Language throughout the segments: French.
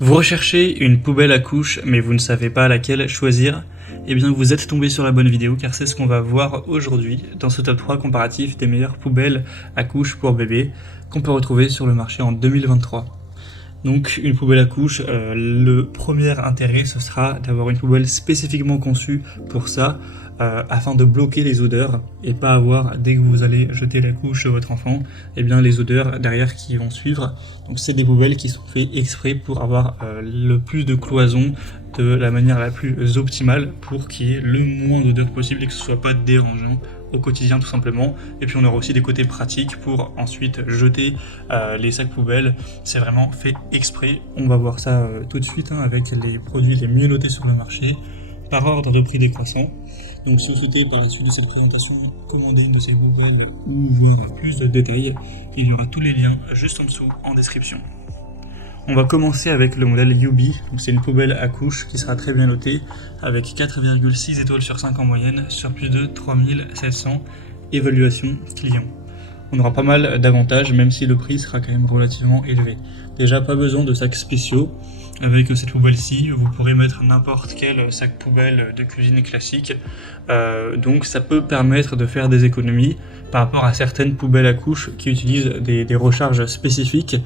Vous recherchez une poubelle à couches, mais vous ne savez pas laquelle choisir? Eh bien, vous êtes tombé sur la bonne vidéo, car c'est ce qu'on va voir aujourd'hui dans ce top 3 comparatif des meilleures poubelles à couches pour bébés qu'on peut retrouver sur le marché en 2023. Donc, une poubelle à couches, le premier intérêt, ce sera d'avoir une poubelle spécifiquement conçue pour ça, afin de bloquer les odeurs et pas avoir, dès que vous allez jeter la couche de votre enfant, eh bien les odeurs derrière qui vont suivre. Donc c'est des poubelles qui sont faites exprès pour avoir le plus de cloison de la manière la plus optimale pour qu'il y ait le moins d'odeurs possible et que ce soit pas dérangeant au quotidien tout simplement. Et puis on aura aussi des côtés pratiques pour ensuite jeter les sacs poubelles. C'est vraiment fait exprès. On va voir ça tout de suite avec les produits les mieux notés sur le marché par ordre de prix décroissant. Donc si vous souhaitez par la suite de cette présentation commander une de ces poubelles ou voir plus de détails, il y aura tous les liens juste en dessous en description. On va commencer avec le modèle Yubi, donc c'est une poubelle à couches qui sera très bien notée avec 4,6 étoiles sur 5 en moyenne sur plus de 3700 évaluations clients. On aura pas mal d'avantages même si le prix sera quand même relativement élevé. Déjà pas besoin de sacs spéciaux. Avec cette poubelle-ci, vous pourrez mettre n'importe quel sac poubelle de cuisine classique, donc ça peut permettre de faire des économies par rapport à certaines poubelles à couches qui utilisent des recharges spécifiques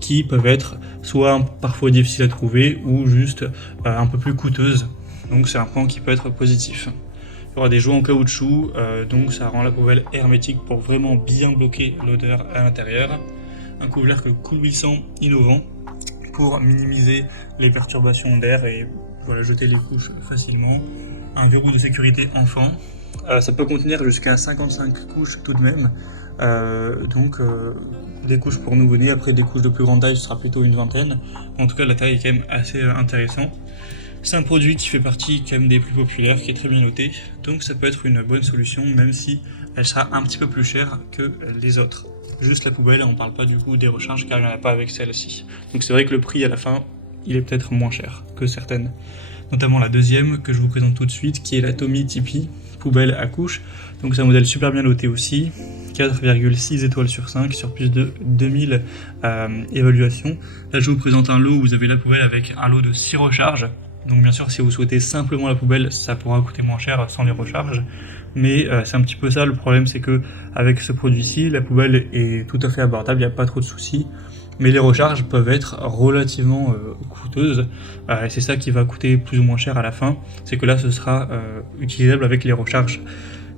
qui peuvent être soit parfois difficiles à trouver ou juste un peu plus coûteuses, donc c'est un point qui peut être positif. Il y aura des jouets en caoutchouc, donc ça rend la poubelle hermétique pour vraiment bien bloquer l'odeur à l'intérieur. Un couvercle coulissant innovant pour minimiser les perturbations d'air et voilà, jeter les couches facilement. Un verrou de sécurité enfant. Ça peut contenir jusqu'à 55 couches tout de même. Donc des couches pour nouveau-nés, après des couches de plus grande taille, ce sera plutôt une vingtaine. En tout cas, la taille est quand même assez intéressante. C'est un produit qui fait partie quand même des plus populaires, qui est très bien noté. Donc ça peut être une bonne solution, même si elle sera un petit peu plus chère que les autres. Juste la poubelle, on ne parle pas du coup des recharges car il n'y en a pas avec celle-ci. Donc c'est vrai que le prix à la fin, il est peut-être moins cher que certaines. Notamment la deuxième que je vous présente tout de suite, qui est la Tommy Tipeee, poubelle à couches. Donc c'est un modèle super bien noté aussi, 4,6 étoiles sur 5 sur plus de 2000 évaluations. Là je vous présente un lot où vous avez la poubelle avec un lot de 6 recharges. Donc bien sûr si vous souhaitez simplement la poubelle, ça pourra coûter moins cher sans les recharges. Mais c'est un petit peu ça, le problème c'est que avec ce produit-ci, la poubelle est tout à fait abordable, il n'y a pas trop de soucis, mais les recharges peuvent être relativement coûteuses, et c'est ça qui va coûter plus ou moins cher à la fin, c'est que là ce sera utilisable avec les recharges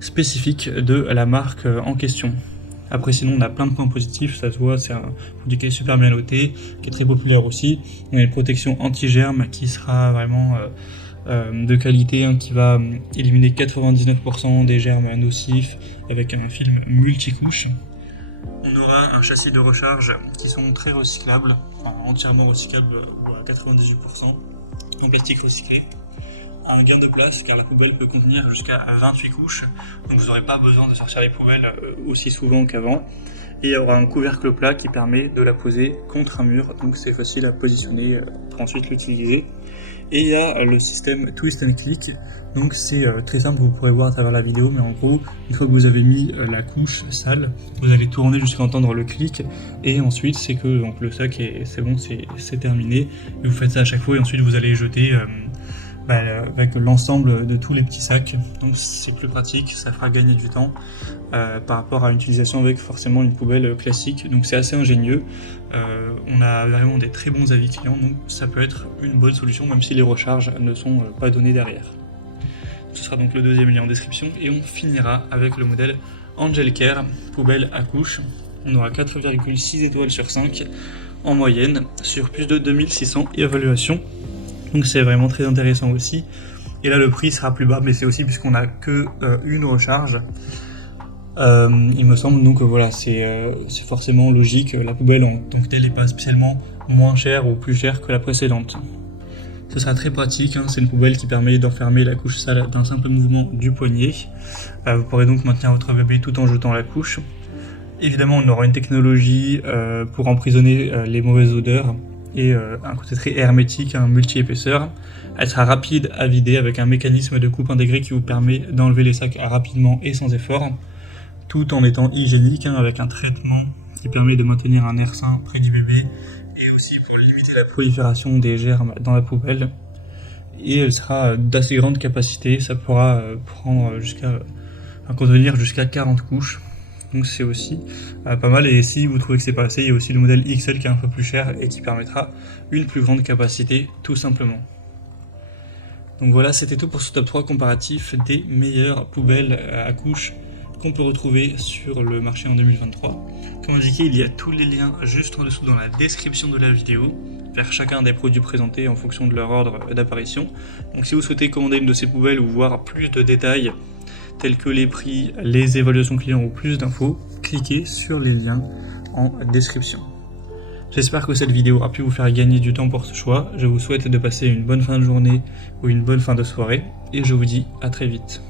spécifiques de la marque en question. Après sinon on a plein de points positifs, ça se voit, c'est un produit qui est super bien noté, qui est très populaire aussi. On a une protection anti-germe qui sera vraiment de qualité, qui va éliminer 99% des germes nocifs avec un film multicouche. On aura un châssis de recharge qui sont très recyclables, enfin, entièrement recyclables à 98%, en plastique recyclé. Un gain de place car la poubelle peut contenir jusqu'à 28 couches, donc vous n'aurez pas besoin de sortir les poubelles aussi souvent qu'avant. Et il y aura un couvercle plat qui permet de la poser contre un mur, donc c'est facile à positionner pour ensuite l'utiliser. Et il y a le système Twist and Click, donc c'est très simple, vous pourrez voir à travers la vidéo, mais en gros, une fois que vous avez mis la couche sale, vous allez tourner jusqu'à entendre le clic, et ensuite c'est que donc, le sac c'est bon, c'est terminé, et vous faites ça à chaque fois, et ensuite vous allez jeter avec l'ensemble de tous les petits sacs, donc c'est plus pratique, ça fera gagner du temps par rapport à une utilisation avec forcément une poubelle classique, donc c'est assez ingénieux. On a vraiment des très bons avis clients, donc ça peut être une bonne solution même si les recharges ne sont pas données derrière. Ce sera donc le deuxième lien en description et on finira avec le modèle Angel Care, poubelle à couches. On aura 4,6 étoiles sur 5 en moyenne sur plus de 2600 évaluations. Donc c'est vraiment très intéressant aussi. Et là le prix sera plus bas, mais c'est aussi puisqu'on n'a que une recharge. Il me semble donc voilà, c'est forcément logique. La poubelle en tant que telle n'est pas spécialement moins chère ou plus chère que la précédente. Ce sera très pratique, c'est une poubelle qui permet d'enfermer la couche sale d'un simple mouvement du poignet. Vous pourrez donc maintenir votre bébé tout en jetant la couche. Évidemment on aura une technologie pour emprisonner les mauvaises odeurs et un côté très hermétique, un multi-épaisseur. Elle sera rapide à vider avec un mécanisme de coupe intégré qui vous permet d'enlever les sacs rapidement et sans effort, tout en étant hygiénique avec un traitement qui permet de maintenir un air sain près du bébé et aussi pour limiter limiter la prolifération des germes dans la poubelle. Et elle sera d'assez grande capacité, ça pourra contenir jusqu'à 40 couches. Donc c'est aussi pas mal, et si vous trouvez que c'est pas assez, il y a aussi le modèle XL qui est un peu plus cher et qui permettra une plus grande capacité tout simplement. Donc voilà, c'était tout pour ce top 3 comparatif des meilleures poubelles à couches qu'on peut retrouver sur le marché en 2023. Comme indiqué, il y a tous les liens juste en dessous dans la description de la vidéo vers chacun des produits présentés en fonction de leur ordre d'apparition. Donc si vous souhaitez commander une de ces poubelles ou voir plus de détails tels que les prix, les évaluations clients ou plus d'infos, cliquez sur les liens en description. J'espère que cette vidéo a pu vous faire gagner du temps pour ce choix. Je vous souhaite de passer une bonne fin de journée ou une bonne fin de soirée et je vous dis à très vite.